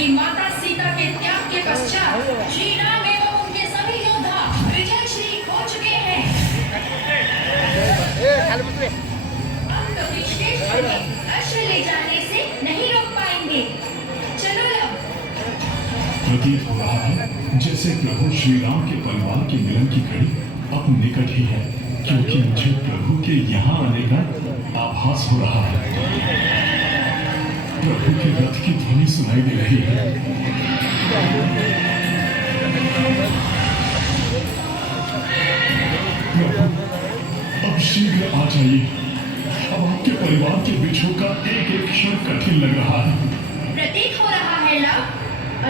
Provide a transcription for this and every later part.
कि माता सीता के त्याग के पश्चात श्री राम एवं उनके सभी योद्धा विजय श्री हो चुके हैं। हम कपिश्रेष्ठ को अश्व ले जाने से नहीं रोक पाएंगे। चलो लब। प्रतीत हो रहा है जैसे प्रभु श्री राम के परिवार के मिलन की घड़ी अब निकट ही है, क्योंकि मुझे प्रभु के यहाँ आने का आभास हो रहा है। प्रभु के रथ की ध्वनि सुनाई दे रही है। प्रभु अब शीघ्र आ जाइए। अब आपके परिवार के बिछोह का एक एक क्षण कठिन लग रहा है। प्रतीत हो रहा है लब,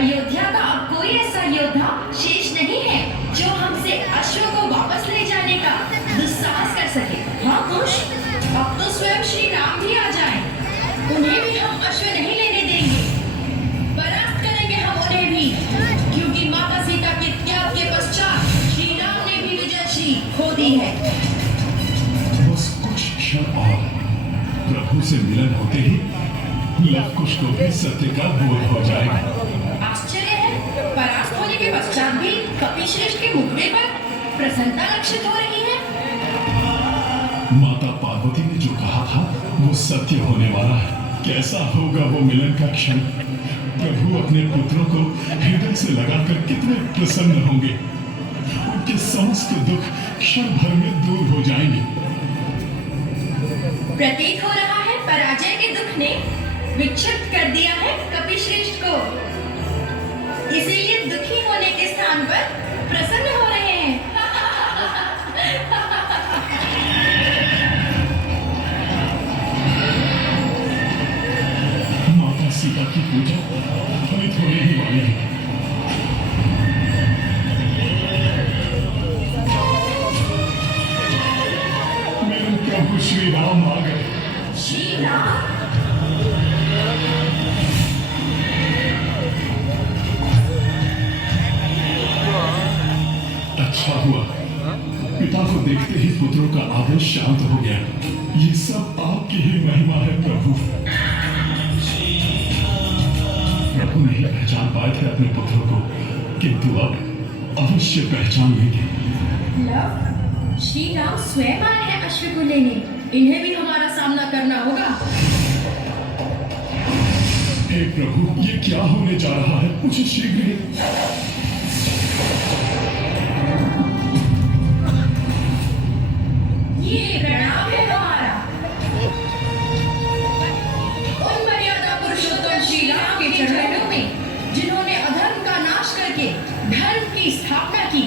अयोध्या का अब कोई ऐसा योद्धा शेष नहीं है जो हमसे अश्व को वापस ले जाने का दुस्साहस कर सके। हाँ कुश, अब तो स्वयं श्री राम भी आ जाएं। उन्हें भी हम अश्व नहीं लेने देंगे। परास्त करेंगे हम उन्हें भी, क्योंकि माता सीता के त्याग के पश्चात श्री राम ने भी विजयश्री खो दी है। बस कुछ क्षण और, प्रभु से मिलन होते ही लव कुश को भी सत्य का बोध हो जाएगा। आश्चर्य है, परास्त होने के पश्चात भी कपिश्रेष्ठ के मुखड़े पर प्रसन्नता लक्षित हो रही है। माता पार्वती ने जो कहा था वो सत्य होने वाला है। कैसा होगा वो मिलन का क्षण। प्रभु अपने पुत्रों को हृदय से लगाकर कितने प्रसन्न होंगे। उनके समस्त दुख क्षण भर में दूर हो जाएंगे। प्रतीत हो रहा है पराजय के दुख ने विक्षिप्त कर दिया है कपिश्रेष्ठ को, इसीलिए दुखी होने के स्थान पर प्रसन्न हो रहे हैं। माता सीता की पूजा फलित होने ही वाली है। मेरे प्रभु श्री राम आ गए। श्री राम, अच्छा हुआ, पिता को देखते ही पुत्रों का आवेश शांत हो गया। ये सब आपकी ही महिमा है प्रभु। प्रभु नहीं पहचान पाए थे अपने पुत्रों को, किंतु अब अवश्य पहचान लेंगे। लव, श्री राम स्वयं आए हैं अश्व को लेने। इन्हें भी हमारा सामना करना होगा। हे प्रभु, ये क्या होने जा रहा है? मुझे शीघ्र ही ये प्रणाम है हमारा। उन मर्यादा पुरुषोत्तम श्री राम के चरणों में, जिन्होंने अधर्म का नाश करके धर्म की स्थापना की।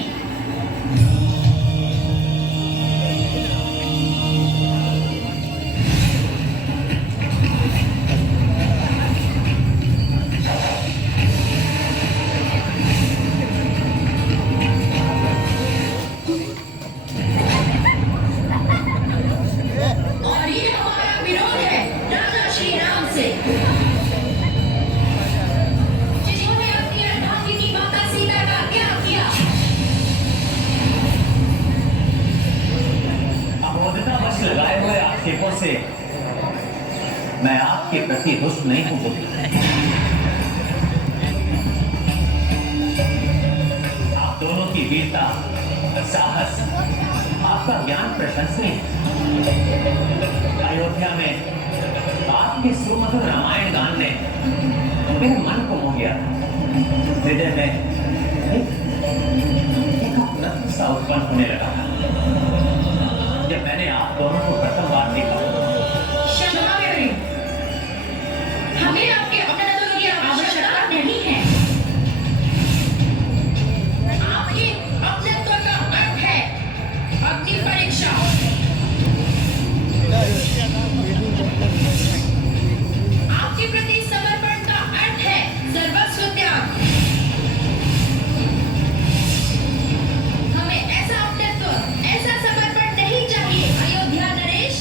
और ये हमारा विरोध है राजा श्री राम से, जिन्होंने अपनी अर्धांगिनी माता सीता का त्याग किया। अबोधतावश लगाए हुए आक्षेपों से मैं आपके प्रति रुष्ट नहीं हूं पुत्र। आप दोनों की वीरता, साहस, आपका ज्ञान प्रशंसनीय है। अयोध्या में आपके सुमधुर रामायण गान ने मेरे मन को मोह गया। हृदय में एक अपनत्व सा उत्पन्न होने लगा जब मैंने आप दोनों को प्रथम बार देखा। क्षमा करें, हमें आपके अपनत्व की आवश्यकता नहीं है। आपके अपनत्व का अर्थ है अग्नि परीक्षा। आपके प्रति समर्पण का अर्थ है सर्वस्व त्याग। हमें ऐसा अपनत्व, ऐसा समर्पण नहीं चाहिए अयोध्या नरेश।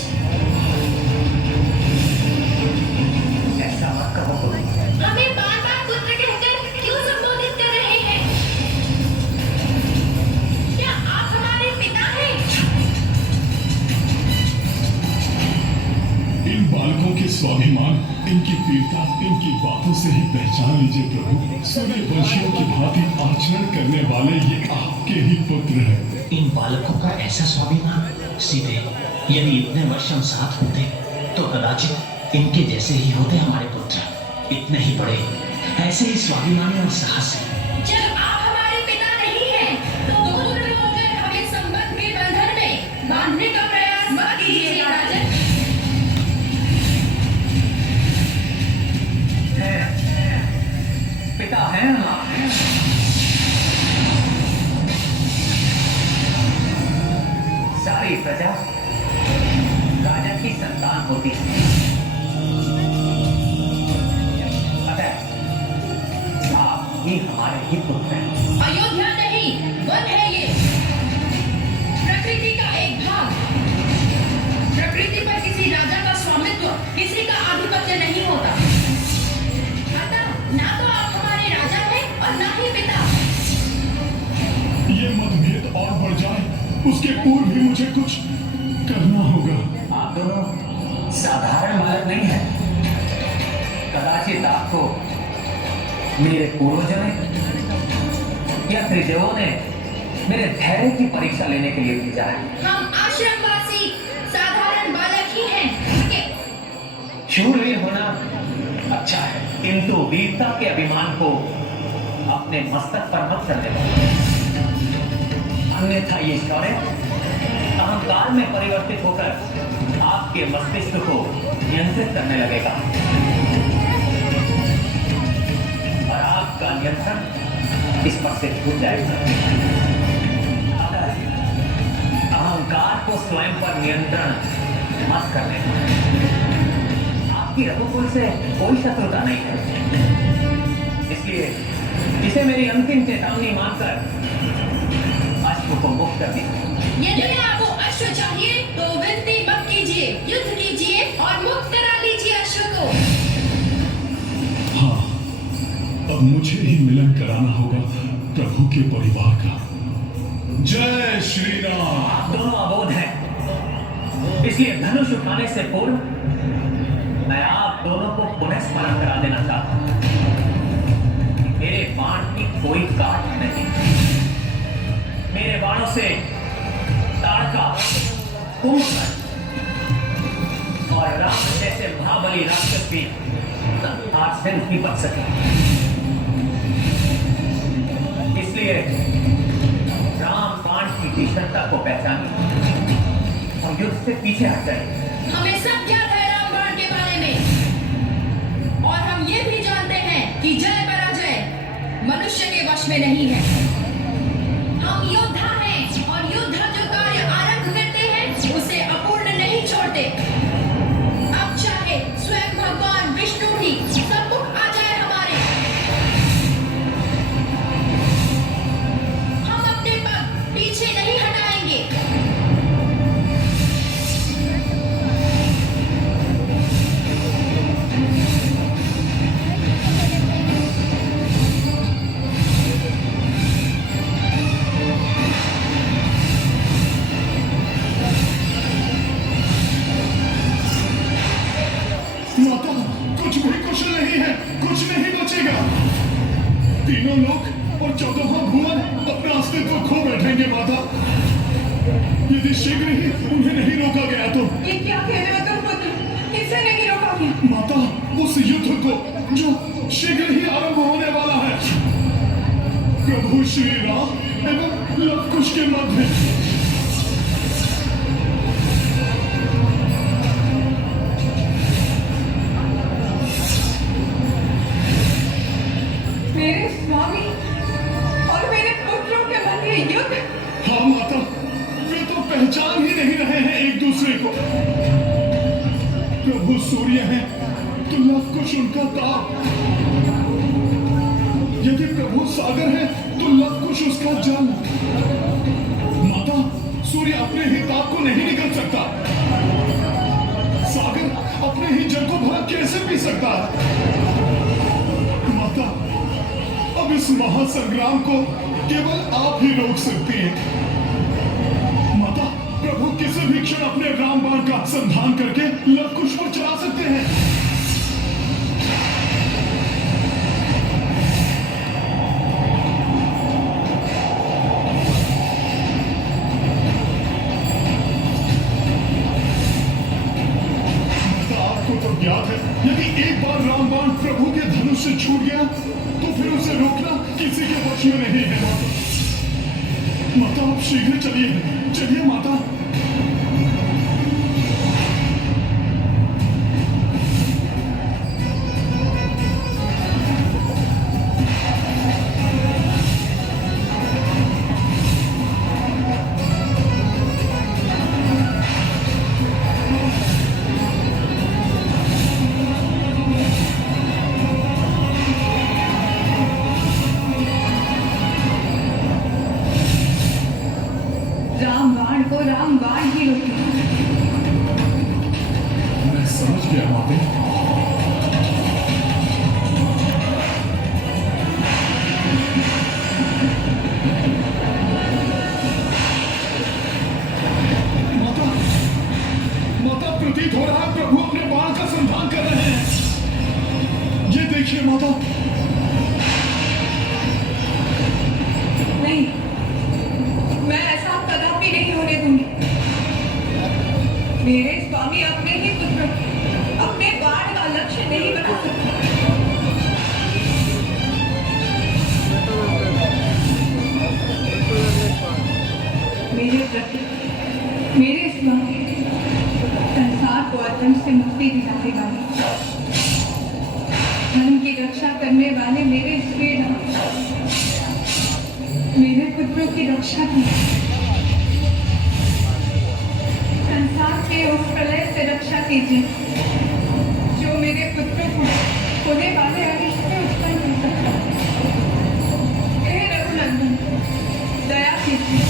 वीरता इनकी बातों से ही पहचान लीजिए प्रभु। सूर्य वंशियों की भांति आचरण करने वाले ये आपके ही पुत्र हैं। इन बालकों का ऐसा स्वाभिमान, सीधे यदि इतने वर्ष हम साथ होते तो कदाचित इनके जैसे ही होते हमारे पुत्र। इतने ही बड़े, ऐसे ही स्वाभिमानी और साहसी। जब आप हमारे पिता नहीं हैं, तो दूर होकर हमें संबंध के बंधन में बांधने का प्रयास मत कीजिए राजन। पिता है हमारे। सारी प्रजा राजा की संतान होती है। अतः आप भी हमारे ही पुत्र हैं। अयोध्या नहीं, वन है ये, प्रकृति का एक भाग। प्रकृति पर किसी राजा का स्वामित्व, किसी का आधिपत्य नहीं होता। अतः ना तो आप हमारे राजा हैं और ना ही पिता। ये मतभेद और बढ़ जाए उसके पूर्व भी मुझे कुछ करना होगा। आप दोनों साधारण बालक नहीं हैं। कदाचित आपको मेरे पूर्वजों ने या त्रिदेवों ने मेरे धैर्य की परीक्षा लेने के लिए भेजा है। हम आश्रमवासी साधारण बालक ही हैं। शूरवीर होना अच्छा है, किंतु वीरता के अभिमान को अपने मस्तक पर मत करने दो। अन्यथा ये शौर्य अहंकार में परिवर्तित होकर आपके मस्तिष्क को नियंत्रित करने लगेगा और आपका नियंत्रण इस पर से छूट जाएगा। अतः अहंकार को स्वयं पर नियंत्रण मत करने दो। आपकी रघुकुल से कोई शत्रुता नहीं है, इसलिए इसे मेरी अंतिम चेतावनी मानकर अश्व को मुक्त कर दीजिए। यदि आपको अश्व चाहिए तो विनती मत कीजिए, युद्ध कीजिए और मुक्त करा लीजिए अश्व को। हाँ, अब मुझे ही मिलन कराना होगा प्रभु के परिवार का। जय श्री राम। आप दोनों अबोध हैं, इसलिए धनुष उठाने से पूर्व मैं आप दोनों को पुनः स्मरण करा देना चाहता हूं। मेरे बाण की कोई काट नहीं। मेरे बाणों से ताड़का, कुंभकर्ण और राम जैसे महाबली राक्षस भी हाथ से नहीं बच सके। इसलिए राम बाण की तीक्ष्णता को पहचानिए और युद्ध से पीछे हट जाइए। हमें सब ज्ञात है रामबाण के बारे में, और हम ये भी जानते हैं कि जय पराजय मनुष्य के वश में नहीं है। हम योद्धा हैं और योद्धा जो कार्य आरंभ करते हैं उसे अपूर्ण नहीं छोड़ते। अब चाहे स्वयं भगवान विष्णु ही सम्मुख आ जाए हमारे, हम अपने पग पीछे नहीं हटाएंगे। माता, कुछ भी कुशल नहीं है, कुछ नहीं बचेगा। तीनों लोग और चौदहों भुवन अपना अस्तित्व खो बैठेंगे माता, यदि शीघ्र ही उन्हें नहीं रोका गया तो। ये क्या कह रहे हो तुम पुत्र? किसे नहीं रोका गया? माता, उस युद्ध को जो शीघ्र ही आरंभ होने वाला है प्रभु श्री राम एवं लव कुश के मध्य। मेरे स्वामी और मेरे पुत्रों के मध्य युद्ध? हाँ माता, वे तो पहचान ही नहीं रहे हैं एक दूसरे को। प्रभु सूर्य है तो लव कुश उनका ताप, यदि प्रभु सागर है तो लव कुश उसका जल। माता, सूर्य अपने ही ताप को नहीं निकल सकता, सागर अपने ही जल को भला कैसे पी सकता है? माता, अब इस महासंग्राम को केवल आप ही रोक सकती हैं। माता, प्रभु किसी भी क्षण अपने रामबाण का संधान करके लव कुश पर चला सकते हैं। गया तो फिर उसे रोकना किसी के वश में नहीं है माता। माता आप शीघ्र चलिए, चलिए माता। रामबाण को रामबाण ही रोके। मैं समझ गया माते। माता, माता प्रतीत हो रहा है प्रभु अपने बाण का संधान कर रहे हैं। ये देखिए माता। नहीं, मैं ऐसा कदापि नहीं होने दूंगी। मेरे स्वामी अपने ही पुत्र अपने बाण का लक्ष्य नहीं बना सकते। मेरे प्रति मेरे स्वामी संसार को अतंत्र से मुक्ति दिलाने वाले, धर्म की रक्षा करने वाले मेरे श्रीराम मेरे पुत्रों की रक्षा की। संसार के उस प्रलय से रक्षा कीजिए जो मेरे पुत्रों को होने वाले अनिष्ट से उत्पन्न कर सकता है। हे रघुनंदन, दया कीजिए,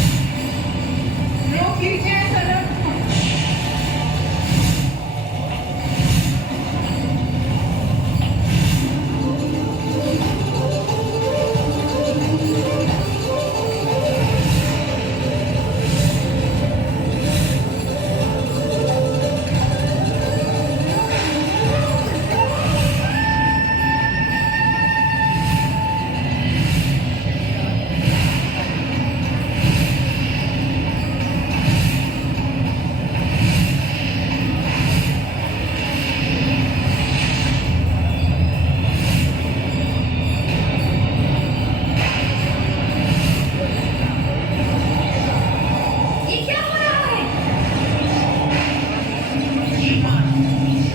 रोक लीजिए इस अनर्थ को। ये क्या हो रहा है? ये बाण,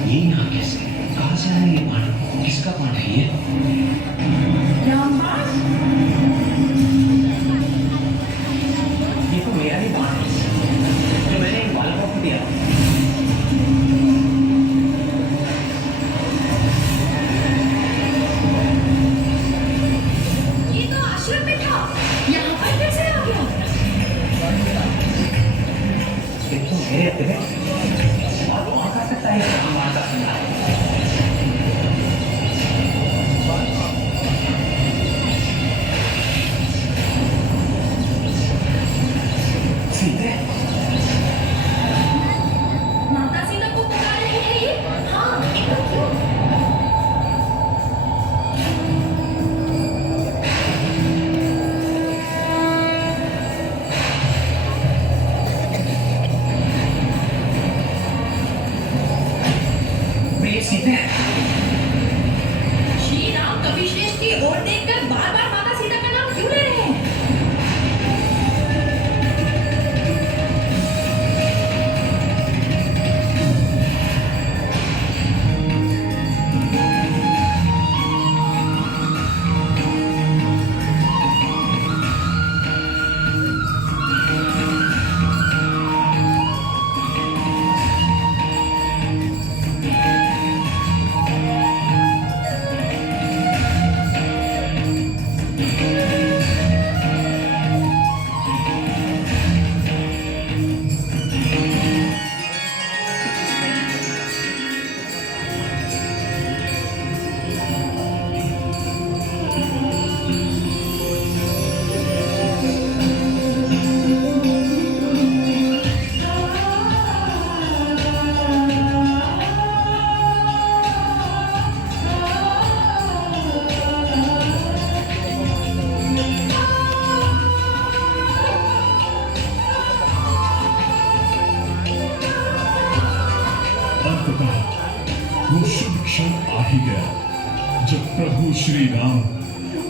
ये यहाँ कैसे, कहाँ से आया ये बाण? किसका बाण है ये? रामबाण? ये तो मेरा ही बाण है जो मैंने इन बालकों को दिया। ये तो आश्रम में था, यहाँ पर कैसे आ गया? ये तो मेरे अतिरिक्त और कौन कर सकता है इस बाण का संधान? सीधे माता सीता को पुकार रहे हैं ये? हाँ, एकदम क्यों? वे सीधे श्री राम कपिश्रेष्ठ की ओर देखकर बार बार माता सीता का नाम क्यों ले रहे हैं? अंततः वो शुभ क्षण आ ही गया जब प्रभु श्री राम,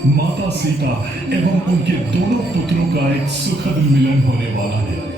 माता सीता एवं उनके दोनों पुत्रों का एक सुखद मिलन होने वाला है।